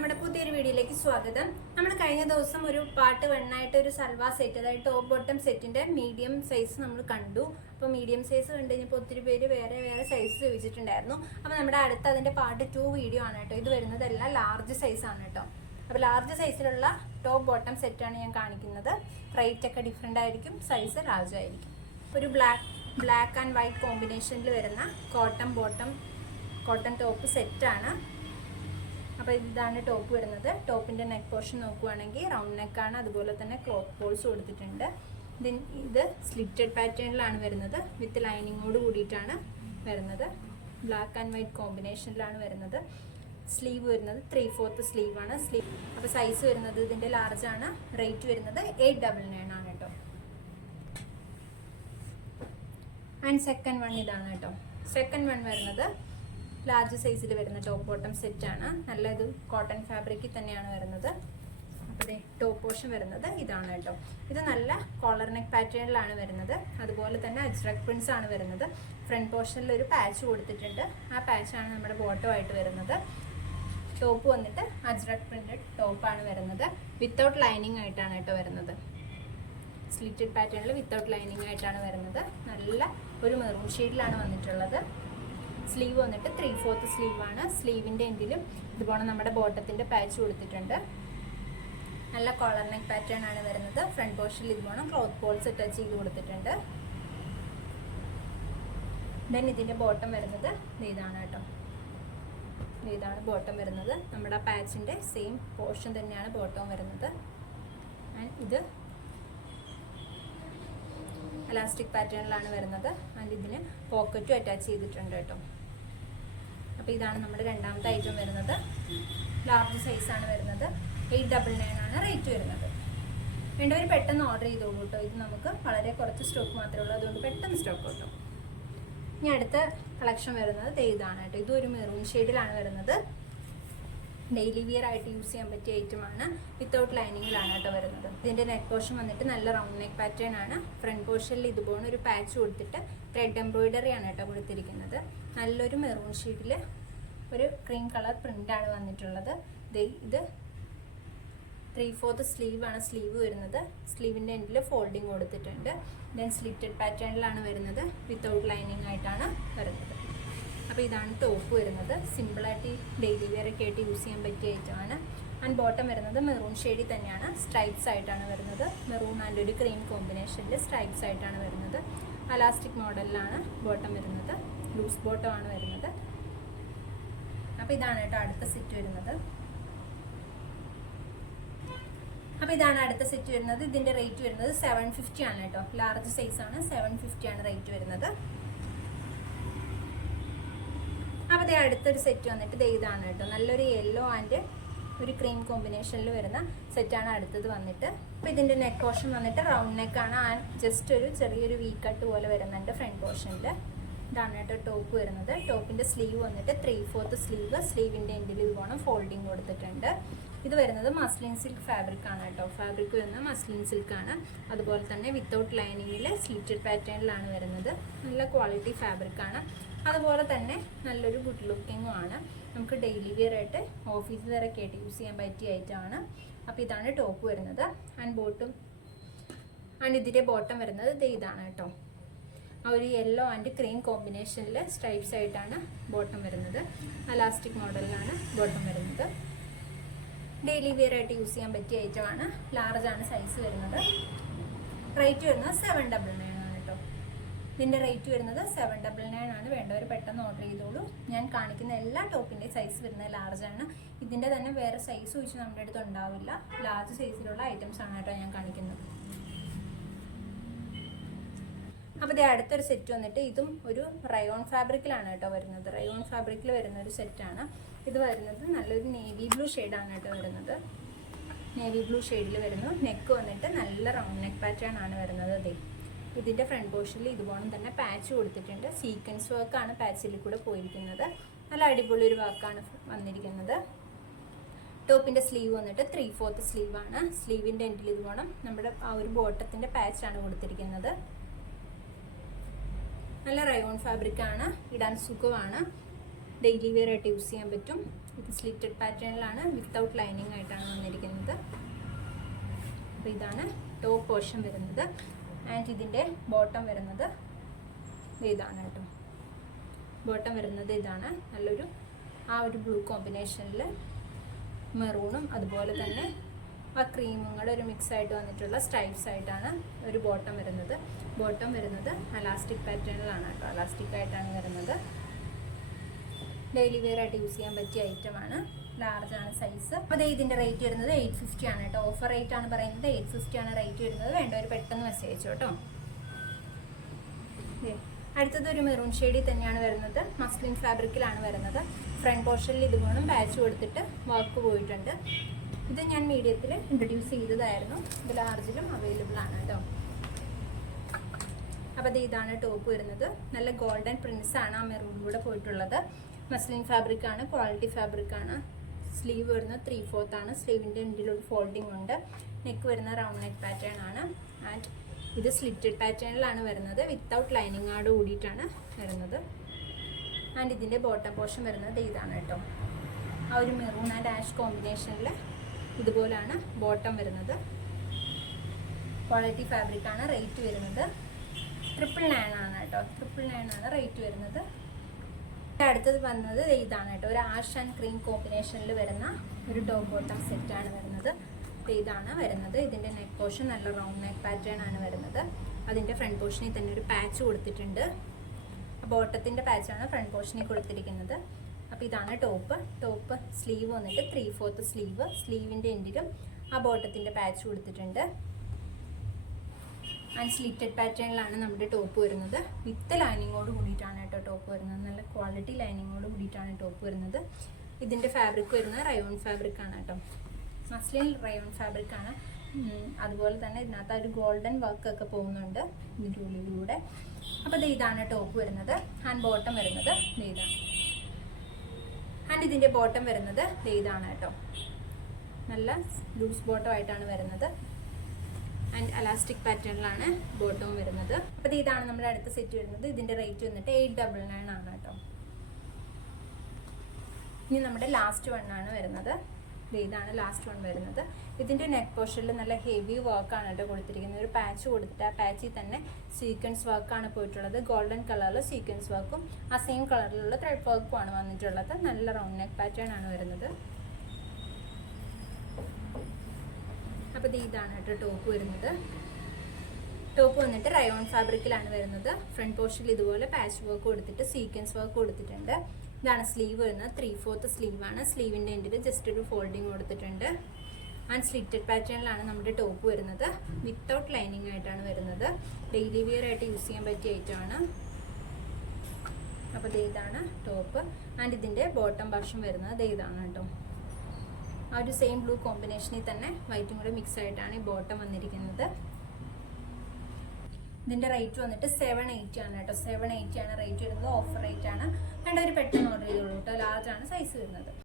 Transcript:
നമ്മുടെ പുതിയൊരു വീഡിയോയിലേക്ക് സ്വാഗതം. നമ്മൾ കഴിഞ്ഞ ദിവസം ഒരു പാട്ട് വണ്ണായിട്ട് ഒരു സൽവാ സെറ്റ് അതായത് ടോപ്പ് ബോട്ടം സെറ്റിന്റെ മീഡിയം സൈസ് നമ്മൾ കണ്ടു. അപ്പോൾ മീഡിയം സൈസ് കണ്ടു കഴിഞ്ഞപ്പോൾ ഒത്തിരി പേര് വേറെ വേറെ സൈസ് ചോദിച്ചിട്ടുണ്ടായിരുന്നു. അപ്പോൾ നമ്മുടെ അടുത്ത അതിന്റെ പാർട്ട് ടു വീഡിയോ ആണ് കേട്ടോ. ഇത് വരുന്നതല്ല ലാർജ് സൈസ് ആണ് കേട്ടോ. അപ്പോൾ ലാർജ് സൈസിലുള്ള ടോപ്പ് ബോട്ടം സെറ്റാണ് ഞാൻ കാണിക്കുന്നത്. റേറ്റ് ഒക്കെ ഡിഫറെന്റ് ആയിരിക്കും സൈസ് ലാർജ് ആയിരിക്കും. ഒരു ബ്ലാക്ക് ബ്ലാക്ക് ആൻഡ് വൈറ്റ് കോമ്പിനേഷനിൽ വരുന്ന കോട്ടൺ ബോട്ടം കോട്ടൺ ടോപ്പ് സെറ്റാണ് അപ്പോൾ ഇതാണ് ടോപ്പ് വരുന്നത് ടോപ്പിന്റെ നെക്ക് പോർഷൻ നോക്കുവാണെങ്കിൽ റൗണ്ട് നെക്കാണ് അതുപോലെ തന്നെ ക്ലോത്ത് ബോൾസ് കൊടുത്തിട്ടുണ്ട് ദെൻ ഇത് സ്ലിറ്റഡ് പാറ്റേണിലാണ് വരുന്നത്. വിത്ത് ലൈനിങ്ങോട് കൂടിയിട്ടാണ് വരുന്നത്. ബ്ലാക്ക് ആൻഡ് വൈറ്റ് കോമ്പിനേഷനിലാണ് വരുന്നത്. സ്ലീവ് വരുന്നത് ത്രീ ഫോർത്ത് സ്ലീവ് ആണ്. സ്ലീവ് അപ്പോൾ സൈസ് വരുന്നത് ഇതിന്റെ ആണ്. റേറ്റ് വരുന്നത് എയ്റ്റ് ഡബിൾ നയൻ ആണ് കേട്ടോ. ആൻഡ് സെക്കൻഡ് വൺ ഇതാണ് കേട്ടോ. സെക്കൻഡ് വൺ വരുന്നത് ലാർജ് സൈസിൽ വരുന്ന ടോപ്പ് ബോട്ടം സെറ്റ് ആണ്. നല്ലത് കോട്ടൺ ഫാബ്രിക്കിൽ തന്നെയാണ് വരുന്നത്. ടോപ്പ് പോർഷൻ വരുന്നത് ഇതാണ് കേട്ടോ. ഇത് നല്ല കോളർ നെക്ക് പാറ്റേണിലാണ് വരുന്നത്. അതുപോലെ തന്നെ അജ്രക് പ്രിൻസ് ആണ് വരുന്നത്. ഫ്രണ്ട് പോർഷനിൽ ഒരു പാച്ച് കൊടുത്തിട്ടുണ്ട്. ആ പാച്ചാണ് നമ്മുടെ ബോട്ടോ ആയിട്ട് വരുന്നത്. ടോപ്പ് വന്നിട്ട് അജ്രക് പ്രിന്റഡ് ടോപ്പാണ് വരുന്നത്. വിത്തൗട്ട് ലൈനിങ് ആയിട്ടാണ് കേട്ടോ വരുന്നത്. സ്ലിറ്റഡ് പാറ്റേണിൽ വിത്തൗട്ട് ലൈനിങ് ആയിട്ടാണ് വരുന്നത്. നല്ല ഒരു മെറൂൺ ഷെയ്ഡിലാണ് വന്നിട്ടുള്ളത്. സ്ലീവ് വന്നിട്ട് ത്രീ ഫോർത്ത് സ്ലീവ് ആണ്. സ്ലീവിന്റെ എൻഡിലും ഇതുപോലെ നമ്മുടെ ബോട്ടത്തിന്റെ പാച്ച് കൊടുത്തിട്ടുണ്ട്. നല്ല കോളർ നെക്ക് പാറ്റേൺ ആണ് വരുന്നത്. ഫ്രണ്ട് പോർഷനിൽ ഇതുപോലെ ക്ലോത്ത് ബോൾസ് ടച്ച് ചെയ്ത് കൊടുത്തിട്ടുണ്ട്. ദെൻ ഇതിന്റെ ബോട്ടം വരുന്നത് ഇതാണ് കേട്ടോ. ഇതാണ് ബോട്ടം വരുന്നത്. നമ്മുടെ പാച്ചിന്റെ സെയിം പോർഷൻ തന്നെയാണ് ബോട്ടം വരുന്നത്. ആൻഡ് ഇത് ഇലാസ്റ്റിക് പാറ്റേണിലാണ് വരുന്നത്. ആൻഡ് ഇതിന് പോക്കറ്റും അറ്റാച്ച് ചെയ്തിട്ടുണ്ട് കേട്ടോ. അപ്പോൾ ഇതാണ് നമ്മുടെ രണ്ടാമത്തെ ഐറ്റം വരുന്നത്. ലാർജ് സൈസാണ് വരുന്നത്. എയ്റ്റ് ഡബിൾ നയൻ ആണ് റേറ്റ് വരുന്നത്. വേണ്ടവർ പെട്ടെന്ന് ഓർഡർ ചെയ്തോളൂ കേട്ടോ ഇത് നമുക്ക് വളരെ കുറച്ച് സ്റ്റോക്ക് മാത്രമേ ഉള്ളൂ. അതുകൊണ്ട് പെട്ടെന്ന് സ്റ്റോക്ക് കിട്ടും. ഇനി അടുത്ത കളക്ഷൻ വരുന്നത് ഇതാണ് കേട്ടോ ഇതും ഒരു മെറൂൺ ഷെയ്ഡിലാണ് വരുന്നത്. ഡെയിലി വിയർ ആയിട്ട് യൂസ് ചെയ്യാൻ പറ്റിയ ഐറ്റം ആണ്. വിത്തൗട്ട് ലൈനിങ്ങിലാണ് കേട്ടോ വരുന്നത്. ഇതിന്റെ നെക്ക് പോർഷൻ വന്നിട്ട് നല്ല റൗണ്ട് നെക്ക് പാറ്റേൺ ആണ്. ഫ്രണ്ട് പോർഷനിൽ ഇതുപോലെ ഒരു പാച്ച് കൊടുത്തിട്ട് ത്രെഡ് എംബ്രോയിഡറി ആണ് കേട്ടോ കൊടുത്തിരിക്കുന്നത്. നല്ലൊരു മെറൂൺ ഷീറ്റിൽ ഒരു ക്രീം കളർ പ്രിന്റ് ആണ് വന്നിട്ടുള്ളത്. ഇത് ത്രീ ഫോർത്ത് ആണ് സ്ലീവ് വരുന്നത്. സ്ലീവിന്റെ എൻഡിൽ ഫോൾഡിങ് കൊടുത്തിട്ടുണ്ട്. ദെൻ സ്ലിറ്റഡ് പാറ്റേണിലാണ് വരുന്നത്. വിത്തൗട്ട് ലൈനിങ് ആയിട്ടാണ് വരുന്നത്. അപ്പോൾ ഇതാണ് ടോപ്പ് വരുന്നത്. സിമ്പിളായിട്ട് ഡെയിലി വെയർ ഒക്കെ ആയിട്ട് യൂസ് ചെയ്യാൻ പറ്റിയ ഐറ്റമാണ് ആൻഡ് ബോട്ടം വരുന്നത് മെറൂൺ ഷെയ്ഡിൽ തന്നെയാണ്. സ്ട്രൈപ്സ് ആയിട്ടാണ് വരുന്നത്. മെറൂൺ ആൻഡ് ഒരു ക്രീം കോമ്പിനേഷനിൽ സ്ട്രൈപ്സ് ആയിട്ടാണ് വരുന്നത്. അലാസ്റ്റിക് മോഡലിലാണ് ബോട്ടം വരുന്നത്. ലൂസ് ബോട്ടം ആണ് വരുന്നത്. അപ്പോൾ ഇതാണ് കേട്ടോ അടുത്ത സെറ്റ് വരുന്നത്. അപ്പോൾ ഇതാണ് അടുത്ത സെറ്റ് വരുന്നത്. ഇതിന്റെ റേറ്റ് വരുന്നത് സെവൻ ഫിഫ്റ്റി ആണ് കേട്ടോ. ലാർജ് സൈസ് ആണ്. സെവൻ ഫിഫ്റ്റി ആണ് റേറ്റ് വരുന്നത്. അപ്പോൾ ഇതേ അടുത്തൊരു സെറ്റ് വന്നിട്ട് ദേ ഇതാണ് കേട്ടോ. നല്ലൊരു യെല്ലോ ആൻഡ് ഒരു ക്രീം കോമ്പിനേഷനിൽ വരുന്ന സെറ്റാണ് അടുത്തത് വന്നിട്ട്. അപ്പോൾ ഇതിന്റെ നെക്ക് പോർഷൻ വന്നിട്ട് റൗണ്ട് നെക്കാണ് ആൻഡ് ജസ്റ്റ് ഒരു ചെറിയൊരു വി കട്ട് പോലെ വരുന്നുണ്ട് ഫ്രണ്ട് പോർഷനിൽ ഇതാണ് കേട്ടോ ടോപ്പ് വരുന്നത്. ടോപ്പിന്റെ സ്ലീവ് വന്നിട്ട് ത്രീ ഫോർത്ത് സ്ലീവ് സ്ലീവിന്റെ എൻഡിൽ ഇതുപോണം ഫോൾഡിങ് കൊടുത്തിട്ടുണ്ട്. ഇത് വരുന്നത് മസ്ലിൻ സിൽക്ക് ഫാബ്രിക് ആണ് കേട്ടോ. ഫാബ്രിക് വരുന്നത് മസ്ലിൻ സിൽക്ക് ആണ്. അതുപോലെ തന്നെ വിത്തൗട്ട് ലൈനിങ്ങിൽ സ്ലിറ്റഡ് പാറ്റേണിലാണ് വരുന്നത്. നല്ല ക്വാളിറ്റി ഫാബ്രിക് ആണ്. അതുപോലെ തന്നെ നല്ലൊരു ഗുഡ് ലുക്കിങ്ങും ആണ്. നമുക്ക് ഡെയിലി വെയർ ആയിട്ട് ഓഫീസ് വരെയൊക്കെ ആയിട്ട് യൂസ് ചെയ്യാൻ പറ്റിയ ഐറ്റമാണ് അപ്പോൾ ഇതാണ് ടോപ്പ് വരുന്നത്. ആൻഡ് ബോട്ടും ആൻഡ് ഇതിന്റെ ബോട്ടം വരുന്നത് ഇതാണ് കേട്ടോ. ആ ഒരു യെല്ലോ ആൻഡ് ക്രീം കോമ്പിനേഷനിൽ സ്ട്രൈപ്സ് ആയിട്ടാണ് ബോട്ടം വരുന്നത്. അലാസ്റ്റിക് മോഡലിലാണ് ബോട്ടം വരുന്നത്. ഡെയിലി വെയർ ആയിട്ട് യൂസ് ചെയ്യാൻ പറ്റിയ ഐറ്റമാണ് ലാർജ് ആണ് സൈസ് വരുന്നത്. റേറ്റ് വരുന്നത് സെവൻ ഡബിൾ നയൻ ആണ് കേട്ടോ ഇതിന്റെ റേറ്റ് വരുന്നത് സെവൻ ഡബിൾ നയൻ ആണ്. വേണ്ടവർ പെട്ടെന്ന് ഓർഡർ ചെയ്തോളൂ. ഞാൻ കാണിക്കുന്ന എല്ലാ ടോപ്പിന്റെ സൈസ് വരുന്നത് ലാർജ് ആണ്. ഇതിന്റെ തന്നെ വേറെ സൈസ് ചോദിച്ച് നമ്മുടെ അടുത്ത് ഉണ്ടാവില്ല. ലാർജ് സൈസിലുള്ള ഐറ്റംസ് ആണ് കേട്ടോ ഞാൻ കാണിക്കുന്നത്. അപ്പോൾ ഇതേ അടുത്തൊരു സെറ്റ് വന്നിട്ട് ഇതും ഒരു റയോൺ ഫാബ്രിക്കിലാണ് കേട്ടോ വരുന്നത്. റയോൺ ഫാബ്രിക്കിൽ വരുന്ന ഒരു സെറ്റാണ് ഇത് വരുന്നത് നല്ലൊരു നേവി ബ്ലൂ ഷെയ്ഡാണ് കേട്ടോ വരുന്നത്. നേവി ബ്ലൂ ഷെയ്ഡിൽ വരുന്നു. നെക്ക് വന്നിട്ട് നല്ല റൗണ്ട് നെക്ക് പാറ്റേൺ ആണ് വരുന്നത് അതെ ഇതിന്റെ ഫ്രണ്ട് പോർഷനിൽ ഇതുപോലെ തന്നെ പാച്ച് കൊടുത്തിട്ടുണ്ട്. സീക്വൻസ് വർക്കാണ് പാച്ചിൽ കൂടെ പോയിരിക്കുന്നത്. നല്ല അടിപൊളി ഒരു വർക്കാണ് വന്നിരിക്കുന്നത്. ടോപ്പിന്റെ സ്ലീവ് വന്നിട്ട് ത്രീ ഫോർത്ത് സ്ലീവാണ് സ്ലീവിന്റെ എൻഡിൽ ഇതുപോലെ നമ്മുടെ ആ ഒരു ബോട്ടത്തിന്റെ പാച്ചാണ് കൊടുത്തിരിക്കുന്നത്. നല്ല റയോൺ ഫാബ്രിക് ആണ് ഇടാൻ സുഖമാണ്. ഡെയിലി വെയർ ആയിട്ട് യൂസ് ചെയ്യാൻ പറ്റും. ഇത് സ്ലിറ്റഡ് പാറ്റേണിലാണ് വിത്തൗട്ട് ലൈനിങ് ആയിട്ടാണ് വന്നിരിക്കുന്നത്. അപ്പോൾ ഇതാണ് ടോപ്പ് പോർഷൻ വരുന്നത്. ആൻഡ് ഇതിന്റെ ബോട്ടം വരുന്നത് ഇതാണ് കേട്ടോ. ബോട്ടം വരുന്നത് ഇതാണ്. നല്ലൊരു ആ ഒരു ബ്ലൂ കോമ്പിനേഷനിൽ മെറൂണും അതുപോലെ തന്നെ ആ ക്രീമുകൾ ഒരു മിക്സ് ആയിട്ട് വന്നിട്ടുള്ള സ്ട്രൈപ്സ് ആയിട്ടാണ് ഒരു ബോട്ടം വരുന്നത്. ബോട്ടം വരുന്നത് അലാസ്റ്റിക് പാറ്റേണിലാണ് കേട്ടോ. അലാസ്റ്റിക് ആയിട്ടാണ് വരുന്നത്. ഡെയിലി വെയർ ആയിട്ട് യൂസ് ചെയ്യാൻ പറ്റിയ ഐറ്റമാണ് ലാർജ് ആണ് സൈസ് അപ്പോൾ ഇതിന്റെ റേറ്റ് വരുന്നത് എയ്റ്റ് ഫിഫ്റ്റി ആണ് കേട്ടോ. ഓഫർ റേറ്റ് ആണ് പറയുന്നത് എയ്റ്റ് ഫിഫ്റ്റി ആണ്. റേറ്റ് വരുന്നത് വേണ്ടവർ പെട്ടെന്ന് മെസ്സേജ് അയച്ചു കേട്ടോ അടുത്തത് ഒരു മെറൂൺ ഷെയ്ഡിൽ തന്നെയാണ് വരുന്നത്. മസ്ലിൻ ഫാബ്രിക്കിലാണ് വരുന്നത്. ഫ്രണ്ട് പോർഷനിൽ ഇതുപോലും പാച്ച് കൊടുത്തിട്ട് വർക്ക് പോയിട്ടുണ്ട്. ഇത് ഞാൻ മീഡിയത്തിൽ ഇൻട്രൊഡ്യൂസ് ചെയ്തതായിരുന്നു. ഇത് ലാർജിലും അവൈലബിൾ ആണ് കേട്ടോ അപ്പോൾ ഇതാണ് ടോപ്പ് വരുന്നത്. നല്ല ഗോൾഡൻ പ്രിൻസ് ആണ് ആ മെറൂണിലൂടെ പോയിട്ടുള്ളത്. മസ്ലിൻ ഫാബ്രിക് ആണ് ക്വാളിറ്റി ഫാബ്രിക് ആണ്. സ്ലീവ് വരുന്നത് ത്രീ ഫോർത്ത് ആണ് സ്ലീവിന്റെ എൻഡിൽ ഒരു ഫോൾഡിംഗ് ഉണ്ട്. നെക്ക് വരുന്ന റൗണ്ട് നെക്ക് പാറ്റേൺ ആണ്. ആൻഡ് ഇത് സ്ലിറ്റഡ് പാറ്റേണിലാണ് വരുന്നത്. വിത്തൗട്ട് ലൈനിങ് ആട് കൂടിയിട്ടാണ് വരുന്നത്. ആൻഡ് ഇതിന്റെ ബോട്ടം പോർഷൻ വരുന്നത് ഇതാണ് കേട്ടോ ആ ഒരു മെറൂൺ ആൻഡ് ആഷ് കോമ്പിനേഷനിൽ ഇതുപോലാണ് ബോട്ടം വരുന്നത്. ക്വാളിറ്റി ഫാബ്രിക് ആണ് റേറ്റ് വരുന്നത്. ട്രിപ്പിൾ നയൻ ആണ് കേട്ടോ. ട്രിപ്പിൾ നയൻ ആണ് റേറ്റ് വരുന്നത്. അടുത്തത് വന്നത് ഇതാണ് കേട്ടോ. ഒരു ആഷ് ആൻഡ് ക്രീം കോമ്പിനേഷനിൽ വരുന്ന ഒരു ടോപ്പ് ബോട്ടം സെറ്റാണ് വരുന്നത്. ഇതാണ് വരുന്നത്. ഇതിന്റെ നെക്ക് പോർഷൻ നല്ല റൗണ്ട് നെക്ക് പാറ്റേൺ ആണ് വരുന്നത്. അതിന്റെ ഫ്രണ്ട് പോർഷനിൽ തന്നെ ഒരു പാച്ച് കൊടുത്തിട്ടുണ്ട്. ബോട്ടത്തിന്റെ പാച്ചാണ് ഫ്രണ്ട് പോർഷനിൽ കൊടുത്തിരിക്കുന്നത്. അപ്പോൾ ഇതാണ് ടോപ്പ്. ടോപ്പ് സ്ലീവ് വന്നിട്ട് ത്രീ ഫോർത്ത് സ്ലീവ്. സ്ലീവിന്റെ എൻഡിലും ആ ബോട്ടത്തിന്റെ പാച്ച് കൊടുത്തിട്ടുണ്ട്. ആൻഡ് സ്ലിറ്റഡ് പാറ്റേണിലാണ് നമ്മുടെ ടോപ്പ് വരുന്നത്. വിത്ത് ലൈനിങ്ങോട് കൂടിയിട്ടാണ് കേട്ടോ ടോപ്പ് വരുന്നത്. നല്ല ക്വാളിറ്റി ലൈനിങ്ങോട് കൂടിയിട്ടാണ് ടോപ്പ് വരുന്നത്. ഇതിന്റെ ഫാബ്രിക് വരുന്നത് റയോൺ ഫാബ്രിക് ആണ് കേട്ടോ. മസ്ലിൻ റയോൺ ഫാബ്രിക് ആണ്. അതുപോലെ തന്നെ ഇതിനകത്ത് ഒരു ഗോൾഡൻ വർക്ക് ഒക്കെ പോകുന്നുണ്ട് ഇതിന്റെ ഉള്ളിലൂടെ. അപ്പോൾ ഇത് ഇതാണ് ടോപ്പ് വരുന്നത്. ആൻഡ് ബോട്ടം വരുന്നത്. ഇതാണ്. ആൻഡ് ഇതിന്റെ ബോട്ടം വരുന്നത് ഇതാണ് കേട്ടോ. നല്ല ലൂസ് ബോട്ടം ആയിട്ടാണ് വരുന്നത്. ആൻഡ് അലാസ്റ്റിക് പാറ്റേണിലാണ് ബോട്ടവും വരുന്നത്. അപ്പോൾ ഇതാണ് നമ്മുടെ അടുത്ത സെറ്റ് വരുന്നത്. ഇതിന്റെ റേറ്റ് വന്നിട്ട് എയ്റ്റ് ഡബിൾ നയൻ ആണ് കേട്ടോ. ഇനി നമ്മുടെ ലാസ്റ്റ് വണ്ണാണ് വരുന്നത്. ഇതാണ് ലാസ്റ്റ് വൺ വരുന്നത്. ഇതിന്റെ നെക്ക് പോർഷനിൽ നല്ല ഹെവി വർക്ക് ആണ് കേട്ടോ കൊടുത്തിരിക്കുന്നത്. ഒരു പാച്ച് കൊടുത്ത പാച്ചിൽ തന്നെ സീക്വൻസ് വർക്കാണ് പോയിട്ടുള്ളത്. ഗോൾഡൻ കളറിൽ സീക്വൻസ് വർക്കും ആ സെയിം കളറിലുള്ള ത്രെഡ് വർക്കും ആണ് വന്നിട്ടുള്ളത്. നല്ല റൗണ്ട് നെക്ക് പാറ്റേൺ ആണ് വരുന്നത്. അപ്പോൾ ഇത് ഇതാണ് കേട്ടോ ടോപ്പ് വരുന്നത്. ടോപ്പ് വന്നിട്ട് റയോൺ ഫാബ്രിക്കിലാണ് വരുന്നത്. ഫ്രണ്ട് പോർഷനിൽ ഇതുപോലെ പാച്ച് വർക്ക് കൊടുത്തിട്ട് സീക്വൻസ് വർക്ക് കൊടുത്തിട്ടുണ്ട്. ഇതാണ് സ്ലീവ് വരുന്നത്. ത്രീ ഫോർത്ത് ആണ്. സ്ലീവിന്റെ എൻഡിൽ ജസ്റ്റ് ഒരു ഫോൾഡിങ് കൊടുത്തിട്ടുണ്ട്. ആൻഡ് സ്ലിറ്റഡ് പാറ്റേണിലാണ് നമ്മുടെ ടോപ്പ് വരുന്നത്. വിത്തൗട്ട് ലൈനിങ് ആയിട്ടാണ് വരുന്നത്. ഡെയിലി വെയർ ആയിട്ട് യൂസ് ചെയ്യാൻ പറ്റിയ ഐറ്റമാണ് അപ്പോൾ ഇതാണ് ടോപ്പ് ആൻഡ് ഇതിന്റെ ബോട്ടം ഭാഷം വരുന്നത് ഇതാണ് കേട്ടോ. ആ ഒരു സെയിം ബ്ലൂ കോമ്പിനേഷനിൽ തന്നെ വൈറ്റും കൂടെ മിക്സ് ആയിട്ടാണ് ഈ ബോട്ടം വന്നിരിക്കുന്നത്. ഇതിന്റെ റേറ്റ് വന്നിട്ട് സെവൻ എയ്റ്റി ആണ് കേട്ടോ. സെവൻ എയ്റ്റി ആണ് റേറ്റ് വരുന്നത്. ഓഫർ റേറ്റ് ആണ്. വേണ്ട ഒരു പെട്ടെന്ന് ഓർഡർ ചെയ്തോളൂ കേട്ടോ. ആണ് സൈസ് വരുന്നത്.